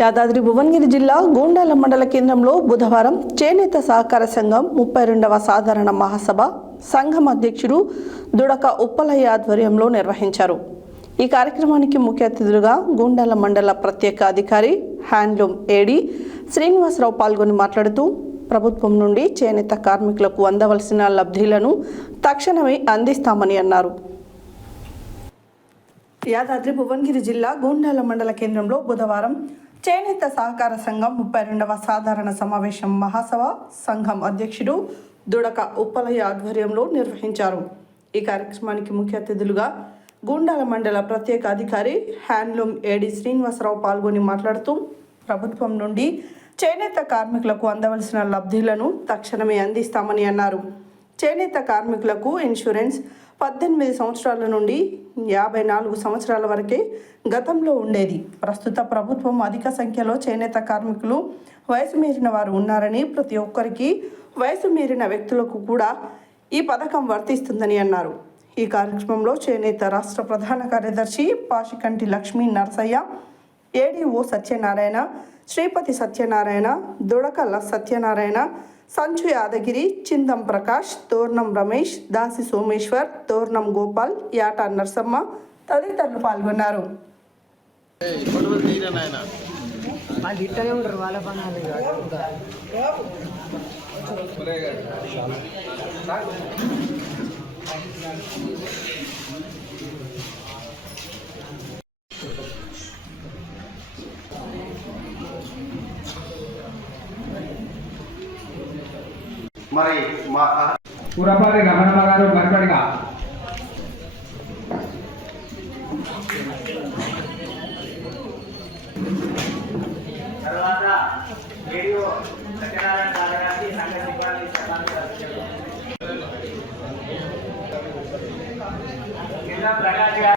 యాదాద్రి భువనగిరి జిల్లా గూండాల మండల కేంద్రంలో బుధవారం చేనేత సహకార సంఘం 32వ సాధారణ మహాసభ సంఘం అధ్యక్షుడు దుడక ఉప్పలయ్య ఆధ్వర్యంలో నిర్వహించారు. ఈ కార్యక్రమానికి ముఖ్య అతిథులుగా గూండాల మండల ప్రత్యేక అధికారి హ్యాండ్లూమ్ ఏడి శ్రీనివాసరావు పాల్గొని మాట్లాడుతూ ప్రభుత్వం నుండి చేనేత కార్మికులకు అందవలసిన లబ్ధిలను తక్షణమే అందిస్తామని అన్నారు. యాదాద్రి భువనగిరి జిల్లా గూండాల మండల కేంద్రంలో బుధవారం చేనేత సహకార సంఘం 32వ సాధారణ సమావేశం మహాసభ సంఘం అధ్యక్షుడు దుడక ఉప్పలయ్య ఆధ్వర్యంలో నిర్వహించారు. ఈ కార్యక్రమానికి ముఖ్య అతిథులుగా గూండాల మండల ప్రత్యేక అధికారి హ్యాండ్లూమ్ ఏడి శ్రీనివాసరావు పాల్గొని మాట్లాడుతూ ప్రభుత్వం నుండి చేనేత కార్మికులకు అందవలసిన లబ్ధిలను తక్షణమే అందిస్తామని అన్నారు. చేనేత కార్మికులకు ఇన్సూరెన్స్ 18 సంవత్సరాల నుండి 54 సంవత్సరాల వరకే గతంలో ఉండేది. ప్రస్తుత ప్రభుత్వం అధిక సంఖ్యలో చేనేత కార్మికులు వయసు మీరిన వారు ఉన్నారని, ప్రతి ఒక్కరికి వయసు మీరిన వ్యక్తులకు కూడా ఈ పథకం వర్తిస్తుందని అన్నారు. ఈ కార్యక్రమంలో చేనేత రాష్ట్ర ప్రధాన కార్యదర్శి పాషికంటి లక్ష్మీ నరసయ్య, ఏడీఓ సత్యనారాయణ, శ్రీపతి సత్యనారాయణ, దుడకల్ల సత్యనారాయణ, సంచు యాదగిరి, చిందం ప్రకాష్, తోర్నం రమేష్, దాసి సోమేశ్వర్, తోర్నం గోపాల్, యాట నర్సమ్మ తదితరులు పాల్గొన్నారు. మరి మా పురపాలి రమణమ్మ గారు మరిపడిగా తర్వాత రేడియో సత్యనారాయణ గారికి సంఘ సిబ్బంది జిల్లా ప్రకాష్ గారు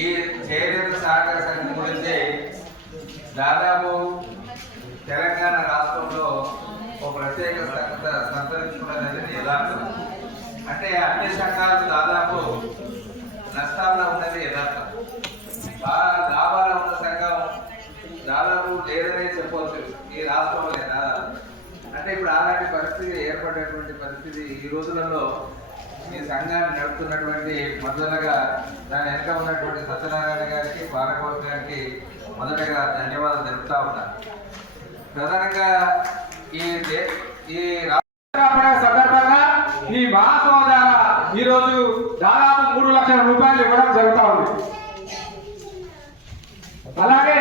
ఈ చేనేత సహకార సంఘం గురించి దాదాపు తెలంగాణ రాష్ట్రంలో ఒక ప్రత్యేక సంతరించుకున్నది యథార్థం. అంటే అన్ని సంఘాలు దాదాపు నష్టాల్లో ఉన్నది యథార్థం. లాభాలు ఉన్న సంఘం దాదాపు లేదనే చెప్పవచ్చు ఈ రాష్ట్రంలో. అంటే ఇప్పుడు అలాంటి పరిస్థితి ఏర్పడేటువంటి పరిస్థితి ఈ రోజులలో ఈ సంఘాన్ని నడుపుతున్నటువంటి మొదలుగా దాని వెనుక ఉన్నటువంటి సత్యనారాయణ గారికి, పాలకవర్గ గారికి మొదటగా ధన్యవాదాలు తెలుపుతా ఉన్నాను. ప్రధానంగా ఈ సందర్భంగా ఈ మహాసభ ద్వారా ఈరోజు దాదాపు 3 లక్షల రూపాయలు ఇవ్వడం జరుగుతూ ఉంది. అలాగే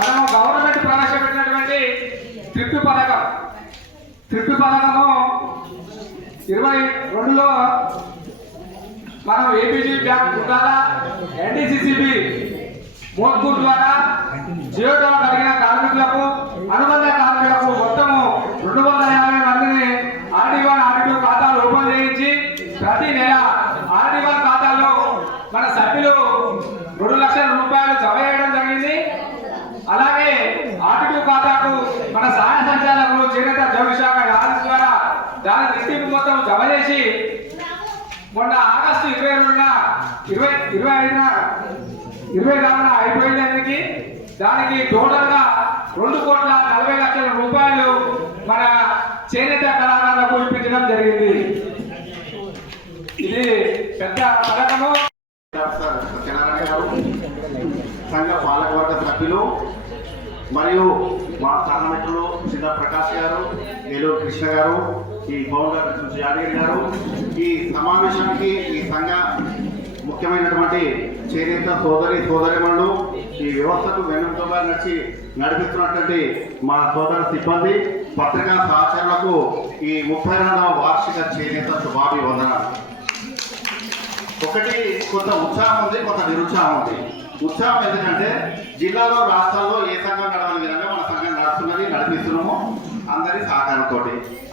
మనము గవర్నమెంట్ ప్రవేశపెట్టినటువంటి ట్రిప్ పథకము 22లో మనం ఏపీజీ బ్యాంక్ ద్వారా ఎన్డీసీసీబీ మోత్కూర్ ద్వారా జియోటో కలిగిన కార్మికులకు, అనుబంధ కార్మికులకు మొత్తము 250 మందిని ఆర్డీ1, ఆర్డీ2 ఖాతాలు ఓపెన్ చేయించి ప్రతి నెల ఆర్డీ1 ఖాతాల్లో మన సభ్యులు 2 లక్షల రూపాయలు జమ చేయడం జరిగింది. అలాగే ఆర్డీ2 ఖాతాకు మన సహాయ సంచాలకులు చేనేత జౌళి శాఖ ద్వారా దాని రెట్టింపు మొత్తం జమ చేసి మొన్న ఆగస్టు 25న అయిపోయిందానికి దానికి టోటల్గా 2,40,00,000 రూపాయలు మన చేనేత కళాకారులకు ఇప్పించడం జరిగింది. ఇది పెద్ద పథకము. సత్యనారాయణ గారు, సంఘ పాలకవర్గ సభ్యులు మరియు మా సహమిత్రులు చిన్న ప్రకాష్ గారు, ఏలూరు కృష్ణ గారు, ఈ ఫౌండర్ యాదగిరి గారు, ఈ సమావేశానికి ఈ సంఘ ముఖ్యమైనటువంటి చేనేత సోదరిమణులు, ఈ వ్యవస్థకు వెన్నుముకగా నడిపిస్తున్నటువంటి మా సోదర సిబ్బంది, పత్రికా సహచరులకు ఈ 32వ వార్షిక చేనేత శుభాభివందనాలు. ఒకటి కొంత ఉత్సాహం ఉంది, కొంత నిరుత్సాహం ఉంది. ఉత్సాహం ఎందుకంటే జిల్లాలో, రాష్ట్రాల్లో ఏ సంఘం నడవని విధంగా మన సంఘం నడుస్తున్నది, నడిపిస్తున్నాము అందరి సహకారంతో.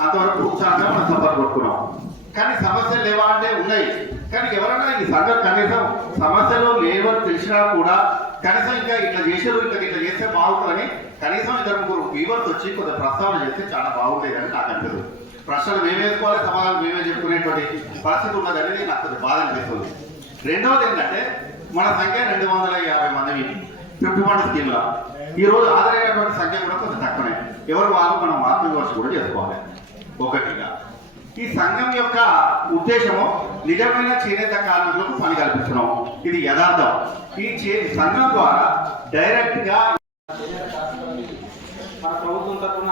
అంతవరకు ఉత్సాహంగా మనం సపోర్ట్ కొట్టుకున్నాం. కానీ సమస్యలు లేవా అంటే ఉన్నాయి. కానీ ఎవరైనా ఈ సంఘం కనీసం సమస్యలు లేవని తెలిసినా కూడా కనీసం ఇంకా ఇట్లా చేసారు, ఇట్లా చేస్తే బాగుంటుందని కనీసం 2-3 వీవర్స్ వచ్చి కొంత ప్రస్తావన చేస్తే చాలా బాగుంటుంది అని నాకు అనిపిస్తుంది. ప్రశ్నలు మేమే వేసుకోవాలి, సమాధానం మేమే చెప్పుకునేటువంటి పరిస్థితి ఉన్నది అనేది నాకు కొంచెం బాధ అనిపిస్తుంది. రెండవది ఏంటంటే మన సంఖ్య 250 మంది 51 స్కీమ్లో ఈ రోజు హాజరైనటువంటి సంఖ్య కూడా కొంచెం తక్కువనే. ఎవరు వాళ్ళు మనం మార్పు కూడా చేసుకోవాలి. ఒకటిగా ఈ సంఘం యొక్క ఉద్దేశము నిజమైన చేనేత కార్మికులకు పని కల్పించడం, ఇది యథార్థం. ఈ సంఘం ద్వారా డైరెక్ట్ గా మన ప్రభుత్వం తరఫున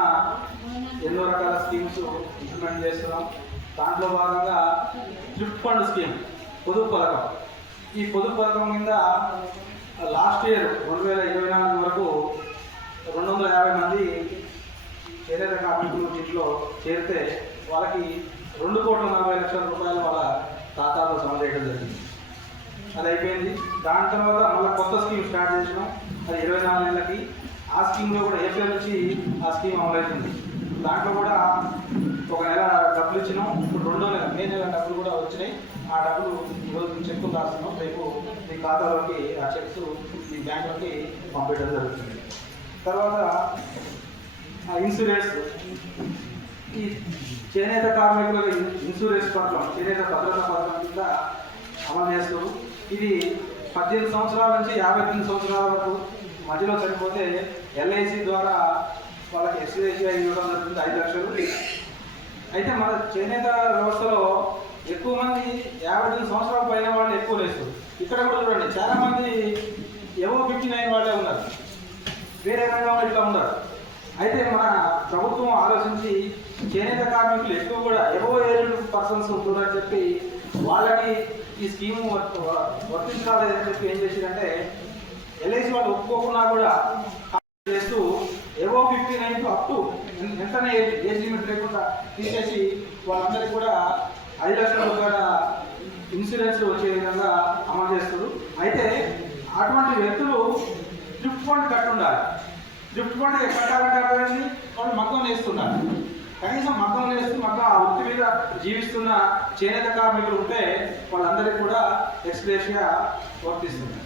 ఎన్నో రకాల స్కీమ్స్ ఇంప్లిమెంట్ చేస్తున్నాం. దాంట్లో భాగంగా థ్రిఫ్ట్ ఫండ్ స్కీమ్, పొదుపు పథకం. ఈ పొదుపు పథకం కింద లాస్ట్ ఇయర్ 2024 వరకు 250 మంది చేనేత కార్మికులు దీంట్లో చేరితే వాళ్ళకి 2,40,00,000 రూపాయలు వాళ్ళ ఖాతాలో జమ చేయడం జరిగింది. అది అయిపోయింది. దాని తర్వాత మళ్ళీ కొత్త స్కీమ్ స్టార్ట్ చేసినాం. అది 24 నెలలకి. ఆ స్కీమ్లో కూడా ఏప్రిల్ నుంచి ఆ స్కీమ్ అమలవుతుంది. దాంట్లో కూడా ఒక నెల డబ్బులు ఇచ్చినాం. ఇప్పుడు 2వ నెల మే నెల డబ్బులు కూడా వచ్చినాయి. ఆ డబ్బులు ఈరోజు చెక్కులు రాస్తున్నాం. రేపు మీ ఖాతాలోకి ఆ చెక్స్ మీ బ్యాంకులోకి పంపించడం జరుగుతుంది. తర్వాత ఇన్సూరెన్స్, ఈ చేనేత కార్మికులకు ఇన్సూరెన్స్ పథకం, చేనేత భద్రతా పథకం కింద అమలు చేస్తారు. ఇది 18 సంవత్సరాల నుంచి 59 సంవత్సరాల వరకు మధ్యలో చనిపోతే ఎల్ఐసి ద్వారా వాళ్ళకి ఎక్స్రేషియా ఇవ్వడం జరుగుతుంది 5 లక్షలు. అయితే మన చేనేత వ్యవస్థలో ఎక్కువ మంది 59 సంవత్సరాల పైన వాళ్ళు ఎక్కువ లేస్తారు. ఇక్కడ కూడా చూడండి, చాలా మంది ఏవో 59 వాళ్ళే ఉన్నారు, వేరే రంగంలో ఇట్లా ఉన్నారు. అయితే మన ప్రభుత్వం ఆలోచించి చేనేత కార్మికులు ఎక్కువ కూడా ఏవో ఏజ్డ్ పర్సన్స్ ఉంటుందని చెప్పి వాళ్ళని ఈ స్కీమ్ వర్తించాలని చెప్పి ఏం చేసిందంటే ఎల్ఐసి వాళ్ళు ఒప్పుకోకుండా కూడా చేస్తూ ఏవో 59 అప్ టు ఎంతనే ఏజ్ లిమిట్ లేకుండా తీసేసి వాళ్ళందరికీ కూడా 5 లక్షల రూపాయల ఇన్సూరెన్స్ వచ్చే విధంగా అమలు చేస్తారు. అయితే అటువంటి వ్యక్తులు థ్రిఫ్ట్ ఫండ్ కట్టుండాలి. థ్రిఫ్ట్ ఫండ్ కట్టాలంటే అర్థమైంది వాళ్ళు మగ్గం వేస్తున్నారు. కనీసం మగ్గం వేస్తూ మగ్గం ఆ వృత్తి మీద జీవిస్తున్న చేనేత కార్మికులు ఉంటే వాళ్ళందరికీ కూడా ఎక్స్గ్రేషియా వర్తిస్తుంది.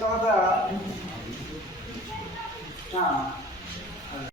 తర్వాత